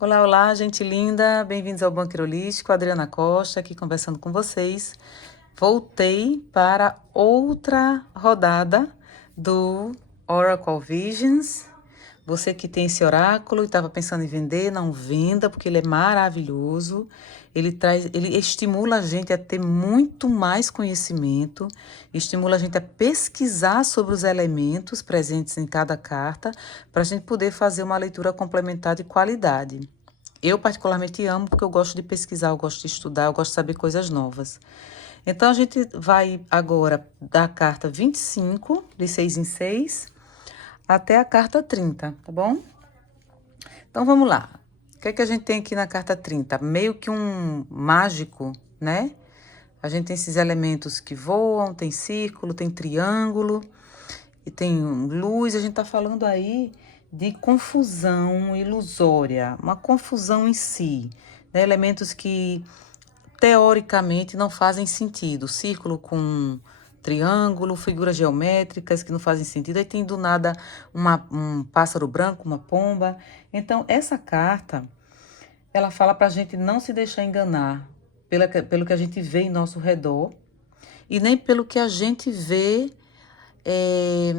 Olá, olá, gente linda, bem-vindos ao Bunker Holístico, Adriana Costa aqui conversando com vocês. Voltei para outra rodada do Oracle Visions. Você que tem esse oráculo e estava pensando em vender, não venda, porque ele é maravilhoso. Ele estimula a gente a ter muito mais conhecimento, estimula a gente a pesquisar sobre os elementos presentes em cada carta, para a gente poder fazer uma leitura complementar de qualidade. Eu particularmente amo porque eu gosto de pesquisar, eu gosto de estudar, eu gosto de saber coisas novas. Então a gente vai agora da carta 25, de 6 em 6, até a carta 30, tá bom? Então vamos lá. O que é que a gente tem aqui na carta 30? Meio que um mágico, né? A gente tem esses elementos que voam, tem círculo, tem triângulo e tem luz. A gente tá falando aí de confusão ilusória, uma confusão em si, né? Elementos que teoricamente não fazem sentido. Círculo com triângulo, figuras geométricas que não fazem sentido. Aí tem do nada um pássaro branco, uma pomba. Então, essa carta, ela fala para a gente não se deixar enganar pelo que a gente vê em nosso redor e nem pelo que a gente vê é,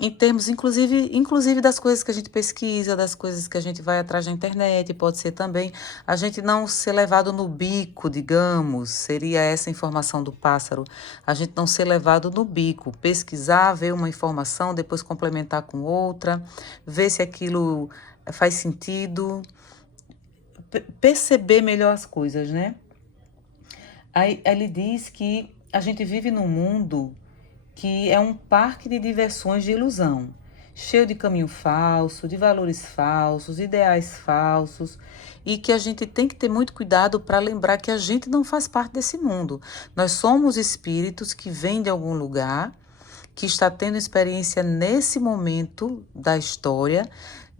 em termos, inclusive das coisas que a gente pesquisa, das coisas que a gente vai atrás na internet, pode ser também a gente não ser levado no bico, digamos, seria essa informação do pássaro, a gente não ser levado no bico, pesquisar, ver uma informação, depois complementar com outra, ver se aquilo faz sentido, perceber melhor as coisas, né? Aí ele diz que a gente vive num mundo que é um parque de diversões de ilusão, cheio de caminho falso, de valores falsos, ideais falsos, e que a gente tem que ter muito cuidado para lembrar que a gente não faz parte desse mundo. Nós somos espíritos que vêm de algum lugar, que está tendo experiência nesse momento da história.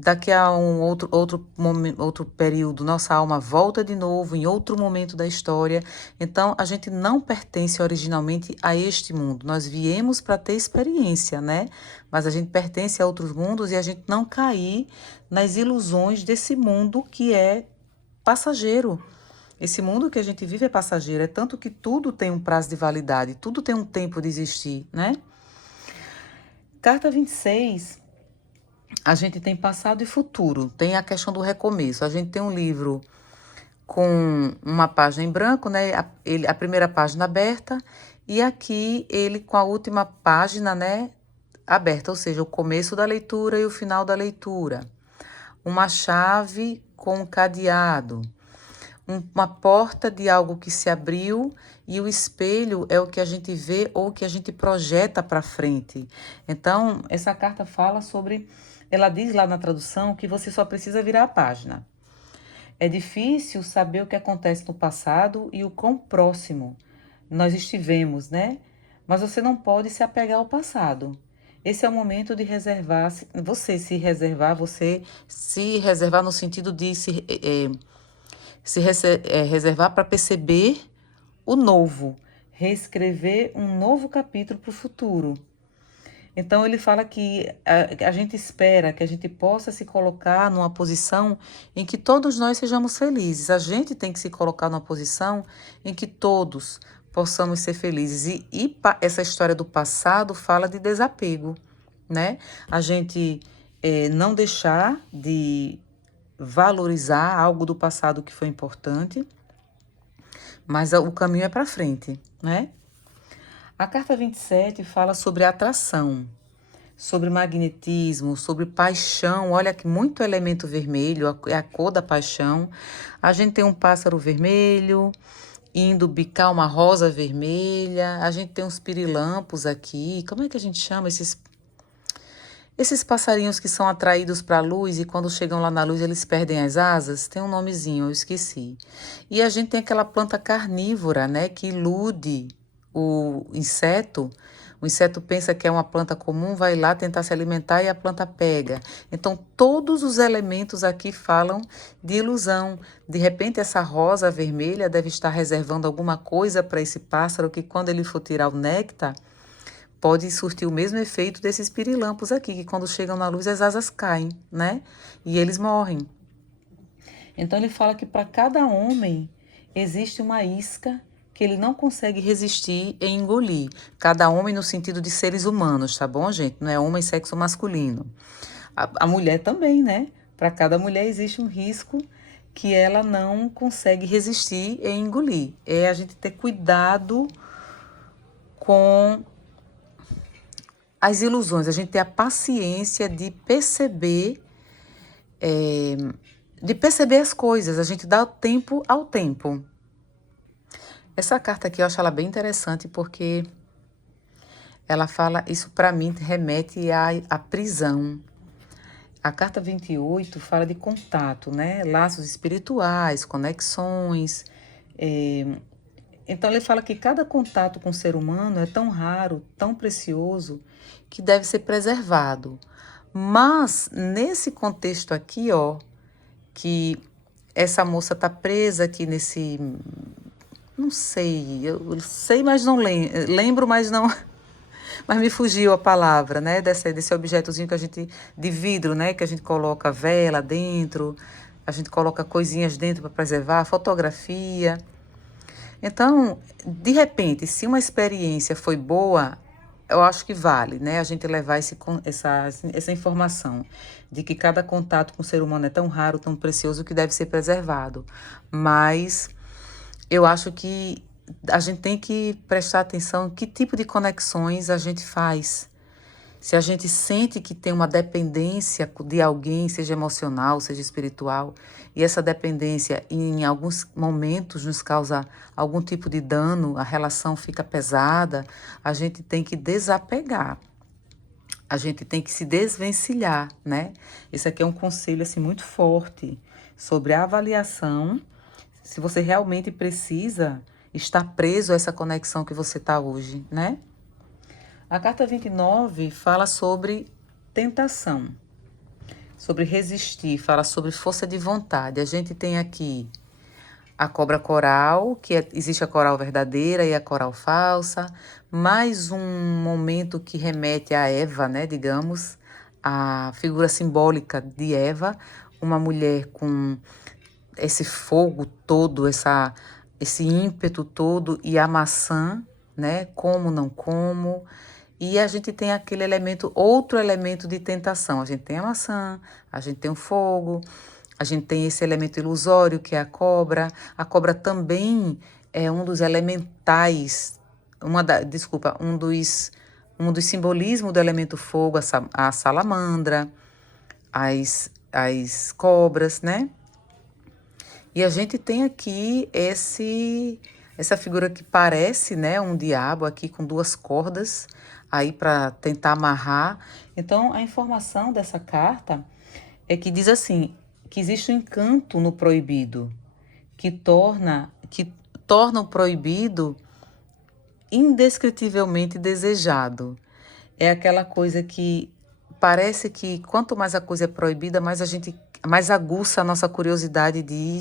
Daqui a um outro período, nossa alma volta de novo em outro momento da história. Então, a gente não pertence originalmente a este mundo. Nós viemos para ter experiência, né? Mas a gente pertence a outros mundos e a gente não cair nas ilusões desse mundo que é passageiro. Esse mundo que a gente vive é passageiro, é tanto que tudo tem um prazo de validade, tudo tem um tempo de existir, né? Carta 26, a gente tem passado e futuro, tem a questão do recomeço. A gente tem um livro com uma página em branco, né? A primeira página aberta, e aqui ele com a última página, né? Aberta, ou seja, o começo da leitura e o final da leitura. Uma chave com um cadeado. Uma porta de algo que se abriu e o espelho é o que a gente vê ou o que a gente projeta para frente. Então, essa carta fala sobre. Ela diz lá na tradução que você só precisa virar a página. É difícil saber o que acontece no passado e o quão próximo nós estivemos, né? Mas você não pode se apegar ao passado. Esse é o momento de reservar, você se reservar no sentido de reservar para perceber o novo, reescrever um novo capítulo para o futuro. Então ele fala que a gente espera que a gente possa se colocar numa posição em que todos nós sejamos felizes. A gente tem que se colocar numa posição em que todos possamos ser felizes. Essa história do passado fala de desapego, né? A gente não deixar de valorizar algo do passado que foi importante, mas o caminho é para frente, né? A carta 27 fala sobre atração, sobre magnetismo, sobre paixão. Olha que muito elemento vermelho, é a cor da paixão. A gente tem um pássaro vermelho indo bicar uma rosa vermelha. A gente tem uns pirilampos aqui. Como é que a gente chama esses passarinhos que são atraídos para a luz e quando chegam lá na luz eles perdem as asas? Tem um nomezinho, eu esqueci. E a gente tem aquela planta carnívora, né, que ilude o inseto. O inseto pensa que é uma planta comum, vai lá tentar se alimentar e a planta pega. Então, todos os elementos aqui falam de ilusão. De repente, essa rosa vermelha deve estar reservando alguma coisa para esse pássaro que, quando ele for tirar o néctar, pode surtir o mesmo efeito desses pirilampos aqui, que quando chegam na luz as asas caem, né? E eles morrem. Então ele fala que para cada homem existe uma isca que ele não consegue resistir em engolir. Cada homem no sentido de seres humanos, tá bom, gente? Não é homem sexo masculino. A mulher também, né? Para cada mulher existe um risco que ela não consegue resistir em engolir. É a gente ter cuidado com as ilusões, a gente ter a paciência de perceber as coisas, a gente dá o tempo ao tempo. Essa carta aqui eu acho ela bem interessante porque ela fala, isso para mim remete à prisão. A carta 28 fala de contato, né? Laços espirituais, conexões. Então ele fala que cada contato com o ser humano é tão raro, tão precioso, que deve ser preservado. Mas nesse contexto aqui, ó, que essa moça tá presa aqui nesse, não sei, eu sei, mas não lembro, mas não, mas me fugiu a palavra, né? Desse objetozinho que a gente, de vidro, né? Que a gente coloca vela dentro, a gente coloca coisinhas dentro para preservar, fotografia. Então, de repente, se uma experiência foi boa, eu acho que vale, né? A gente levar essa informação de que cada contato com o ser humano é tão raro, tão precioso que deve ser preservado. Mas eu acho que a gente tem que prestar atenção em que tipo de conexões a gente faz. Se a gente sente que tem uma dependência de alguém, seja emocional, seja espiritual, e essa dependência em alguns momentos nos causa algum tipo de dano, a relação fica pesada, a gente tem que desapegar. A gente tem que se desvencilhar, né? Esse aqui é um conselho assim muito forte sobre a avaliação, se você realmente precisa estar preso a essa conexão que você está hoje, né? A carta 29 fala sobre tentação, sobre resistir, fala sobre força de vontade. A gente tem aqui a cobra coral, existe a coral verdadeira e a coral falsa, mais um momento que remete a Eva, né, digamos, a figura simbólica de Eva, uma mulher com esse fogo todo, esse ímpeto todo, e a maçã, né, como não como. E a gente tem aquele elemento, outro elemento de tentação. A gente tem a maçã, a gente tem o fogo, a gente tem esse elemento ilusório que é a cobra. A cobra também é um dos elementais, um dos simbolismos do elemento fogo, a salamandra, as cobras, né? E a gente tem aqui essa figura que parece, né, um diabo aqui com duas cordas aí para tentar amarrar. Então, a informação dessa carta é que diz assim, que existe um encanto no proibido, que torna o proibido indescritivelmente desejado. É aquela coisa que parece que quanto mais a coisa é proibida, mais aguça a nossa curiosidade de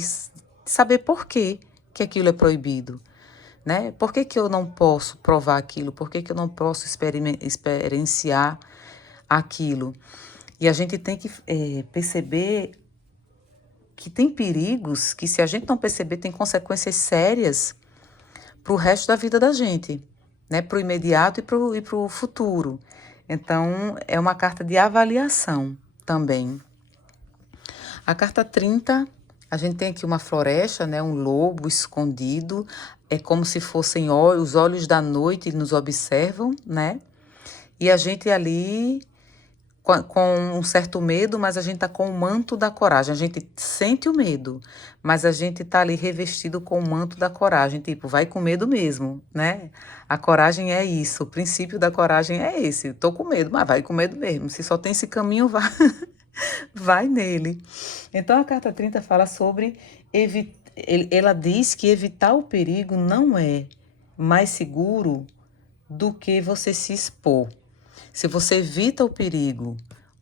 saber por que aquilo é proibido, né? Por que eu não posso provar aquilo? Por que eu não posso experienciar aquilo? E a gente tem que perceber que tem perigos que, se a gente não perceber, tem consequências sérias para o resto da vida da gente, né? Para o imediato e para o futuro. Então, é uma carta de avaliação também. A carta 30, a gente tem aqui uma floresta, né? Um lobo escondido. É como se fossem os olhos da noite nos observam, né? E a gente ali com um certo medo, mas a gente tá com o manto da coragem. A gente sente o medo, mas a gente tá ali revestido com o manto da coragem. Tipo, vai com medo mesmo, né? A coragem é isso. O princípio da coragem é esse. Tô com medo, mas vai com medo mesmo. Se só tem esse caminho, vai, vai nele. Então a carta 30 fala sobre ela diz que evitar o perigo não é mais seguro do que você se expor. Se você evita o perigo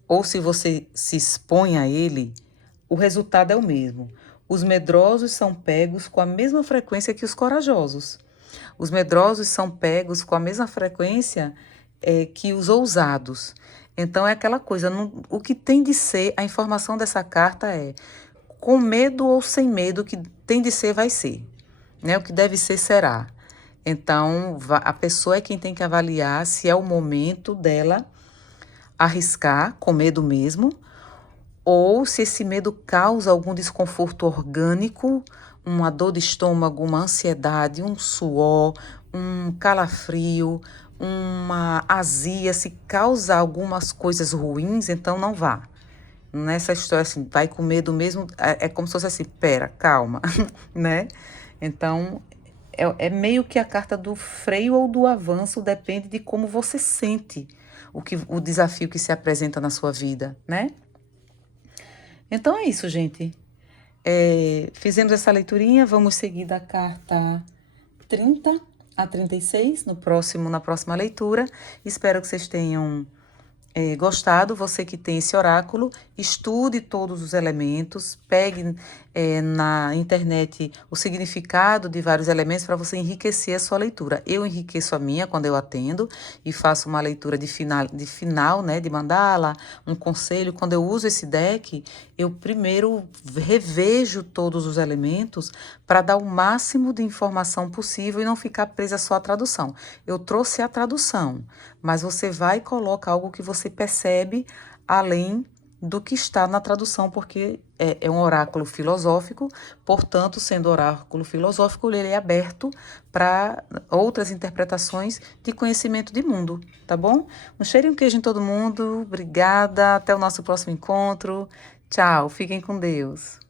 ou se você se expõe a ele, o resultado é o mesmo. Os medrosos são pegos com a mesma frequência que os corajosos. Os medrosos são pegos com a mesma frequência que os ousados. Então é aquela coisa, o que tem de ser, a informação dessa carta é com medo ou sem medo, o que tem de ser, vai ser, né? O que deve ser, será. Então, a pessoa é quem tem que avaliar se é o momento dela arriscar, com medo mesmo, ou se esse medo causa algum desconforto orgânico, uma dor de estômago, uma ansiedade, um suor, um calafrio, uma azia, se causa algumas coisas ruins, então não vá. Nessa história, assim, vai com medo mesmo, é como se fosse assim, pera, calma, né? Então, é meio que a carta do freio ou do avanço, depende de como você sente o desafio que se apresenta na sua vida, né? Então é isso, gente. Fizemos essa leiturinha, vamos seguir da carta 30 a 36 na próxima leitura. Espero que vocês tenham gostado. Você que tem esse oráculo, estude todos os elementos, pegue na internet o significado de vários elementos para você enriquecer a sua leitura. Eu enriqueço a minha quando eu atendo e faço uma leitura de final, né, de mandala, um conselho. Quando eu uso esse deck, eu primeiro revejo todos os elementos para dar o máximo de informação possível e não ficar presa só à tradução. Eu trouxe a tradução, mas você vai e coloca algo que você percebe além do que está na tradução, porque é um oráculo filosófico, portanto, sendo oráculo filosófico, ele é aberto para outras interpretações de conhecimento de mundo, tá bom? Um cheiro e um queijo em todo mundo, obrigada, até o nosso próximo encontro, tchau, fiquem com Deus.